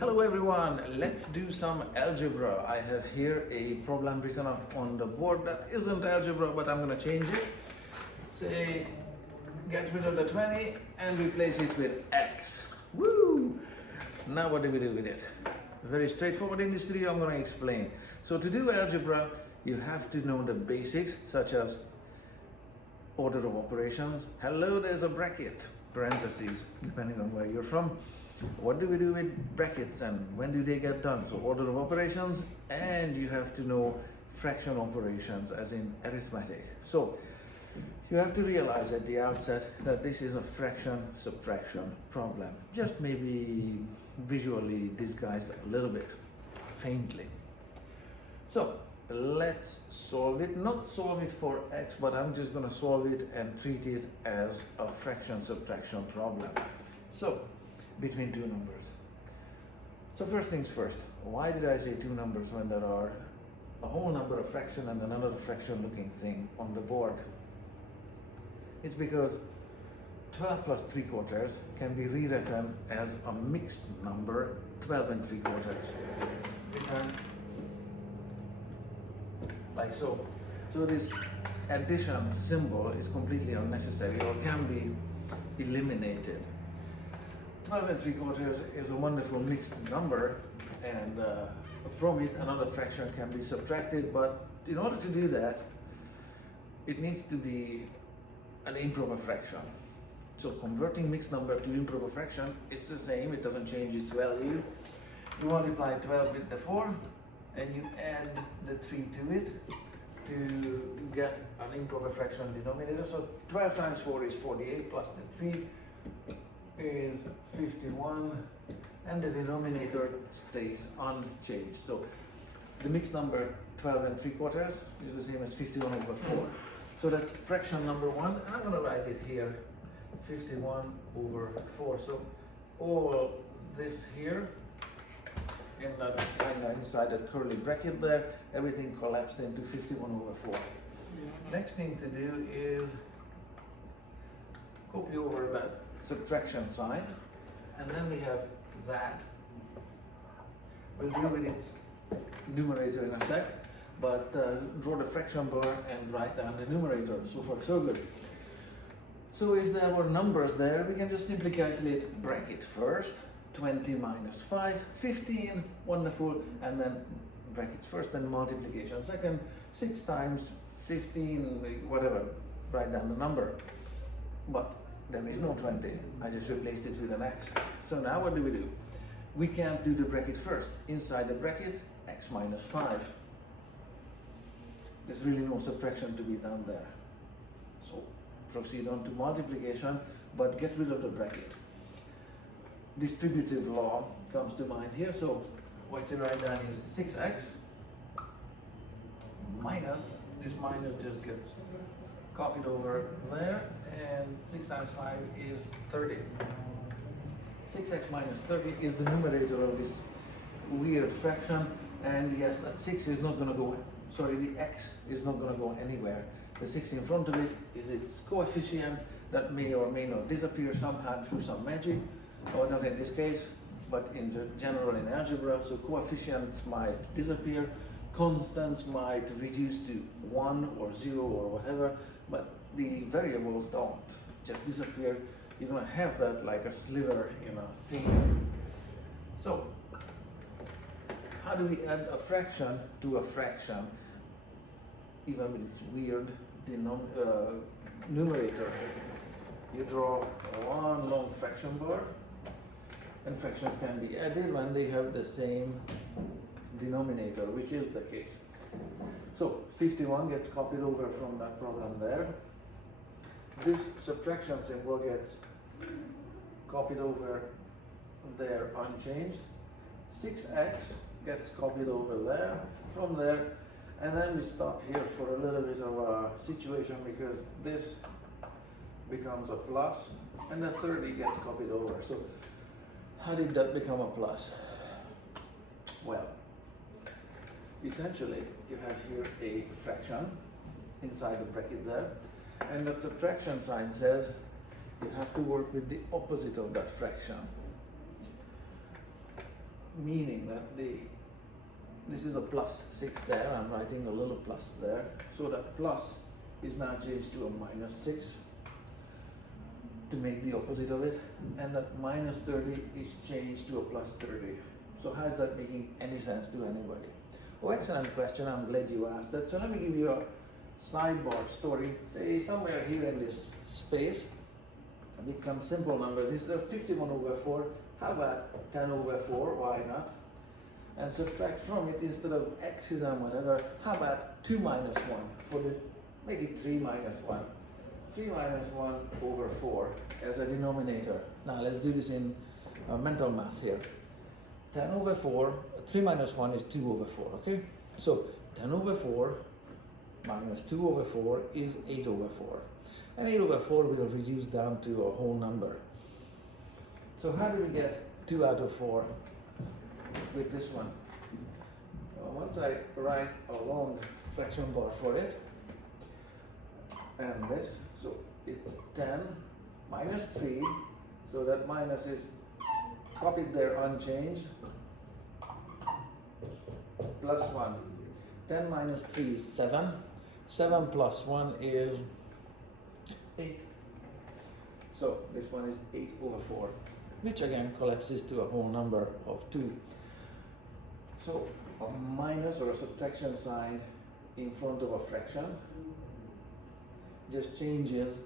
Hello everyone, let's do some algebra. I have here a problem written up on the board that isn't algebra, but I'm going to change it. Say, get rid of the 20 and replace it with x. Woo! Now what do we do with it? Very straightforward. In this video I'm going to explain. So to do algebra, you have to know the basics such as order of operations. Hello, there's a bracket, parentheses, depending on where you're from. What do we do with brackets and when do they get done? So order of operations, and you have to know fraction operations as in arithmetic. So you have to realize at the outset that this is a fraction subtraction problem, just maybe visually disguised a little bit, faintly. So let's solve it, not solve it for x, but I'm just going to solve it and treat it as a fraction subtraction problem. So between two numbers. So first things first, why did I say two numbers when there are a whole number of fraction and another fraction looking thing on the board? It's because 12 plus 3/4 can be rewritten as a mixed number 12 and 3/4. Written like so. So this addition symbol is completely unnecessary or can be eliminated. 12 and 3/4 is a wonderful mixed number, and from it another fraction can be subtracted, but in order to do that it needs to be an improper fraction. So converting mixed number to improper fraction, it's the same, it doesn't change its value. You multiply 12 with the 4 and you add the 3 to it to get an improper fraction denominator. So 12 times 4 is 48 plus the 3 is 51, and the denominator stays unchanged. So the mixed number 12 and 3/4 is the same as 51 over 4. So that's fraction number 1, and I'm going to write it here, 51 over 4. So all this here in that inside that curly bracket there, everything collapsed into 51 over 4. Next thing to do is copy over that subtraction sign, and then we have that. We'll deal with its numerator in a sec, but draw the fraction bar and write down the numerator. So far so good. So if there were numbers there, we can just simply calculate bracket first, 20 minus 5, 15, wonderful, and then brackets first and multiplication second, 6 times 15, whatever, write down the number. But there is no 20, I just replaced it with an x. So now what do? We can't do the bracket first. Inside the bracket, x minus 5. There's really no subtraction to be done there. So proceed on to multiplication, but get rid of the bracket. Distributive law comes to mind here, so what you write down is 6x minus, this minus just gets copied over there, and 6 times 5 is 30. 6x minus 30 is the numerator of this weird fraction, and yes, that 6 is not going to go, sorry, the x is not going to go anywhere. The 6 in front of it is its coefficient that may or may not disappear somehow through some magic, or not in this case, but in general in algebra. So coefficients might disappear, constants might reduce to 1 or 0 or whatever, but the variables don't just disappear. You're going to have that like a sliver in a finger. So how do we add a fraction to a fraction, even with its weird numerator? You draw one long fraction bar, and fractions can be added when they have the same denominator, which is the case. So 51 gets copied over from that problem there. This subtraction symbol gets copied over there unchanged. 6x gets copied over there, from there, and then we stop here for a little bit of a situation because this becomes a plus, and the 30 gets copied over. So how did that become a plus? Well, essentially you have here a fraction inside the bracket there, and the subtraction sign says you have to work with the opposite of that fraction. meaning that this is a plus 6 there, I'm writing a little plus there, so that plus is now changed to a minus 6 to make the opposite of it, and that minus 30 is changed to a plus 30. So how is that making any sense to anybody? Oh, excellent question, I'm glad you asked that. So let me give you a sidebar story. Say somewhere here in this space, with some simple numbers, instead of 51 over 4, how about 10 over 4, why not? And subtract from it, instead of x's and whatever, how about 2 minus 1, make it 3 minus 1. 3 minus 1 over 4 as a denominator. Now let's do this in mental math here. 10 over 4, 3 minus 1 is 2 over 4, okay? So 10 over 4 minus 2 over 4 is 8 over 4. And 8 over 4 will reduce down to a whole number. So how do we get 2 out of 4 with this one? Once I write a long fraction bar for it, and this, so it's 10 minus 3, so that minus is copied there unchanged, plus 1. 10 minus 3 is 7. 7 plus 1 is 8. So this one is 8 over 4, which again collapses to a whole number of 2. So a minus or a subtraction sign in front of a fraction just changes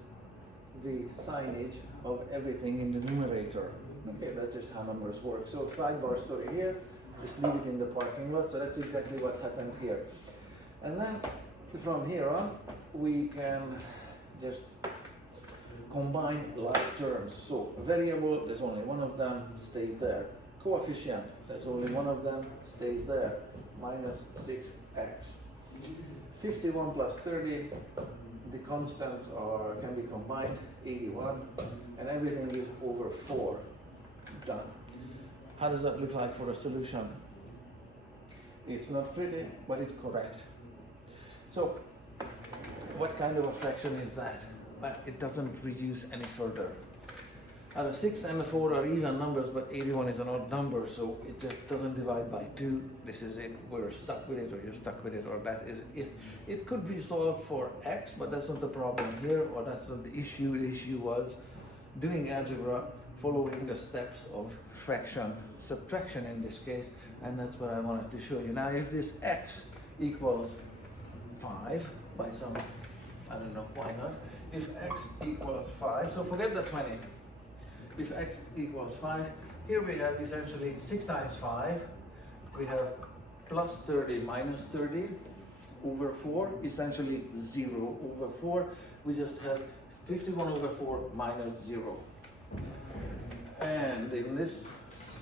the signage of everything in the numerator. Okay, that's just how numbers work. So sidebar story here, just leave it in the parking lot. So that's exactly what happened here. And then from here on, we can just combine like terms. So variable, there's only one of them, stays there. Coefficient, there's only one of them, stays there. Minus 6x. 51 plus 30, the constants can be combined, 81, and everything is over 4. Done. How does that look like for a solution? It's not pretty, but it's correct. So, what kind of a fraction is that? It doesn't reduce any further. The 6 and the 4 are even numbers, but 81 is an odd number, so it just doesn't divide by 2. This is it. We're stuck with it, or you're stuck with it, or that is it. It could be solved for x, but that's not the problem here, or that's not the issue. The issue was doing algebra, following the steps of fraction, subtraction in this case, and that's what I wanted to show you. Now, if this x equals 5 by some, I don't know, why not? If x equals 5, so forget the 20. If x equals 5, here we have essentially 6 times 5, we have plus 30 minus 30 over 4, essentially 0 over 4. We just have 51 over 4 minus 0. And in this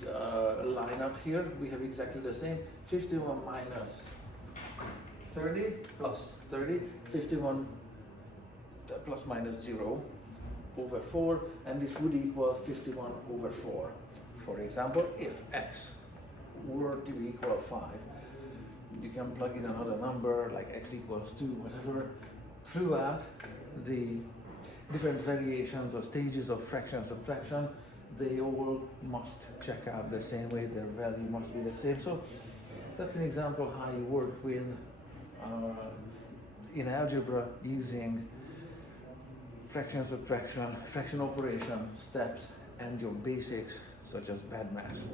line up here, we have exactly the same, 51 minus 30 plus 30, 51 plus minus 0 over 4, and this would equal 51 over 4. For example, if x were to equal 5, you can plug in another number like x equals 2, whatever, throughout the different variations or stages of fraction subtraction, they all must check out the same way, their value must be the same. So that's an example how you work with in algebra using fraction subtraction, fraction operation steps, and your basics such as bad math.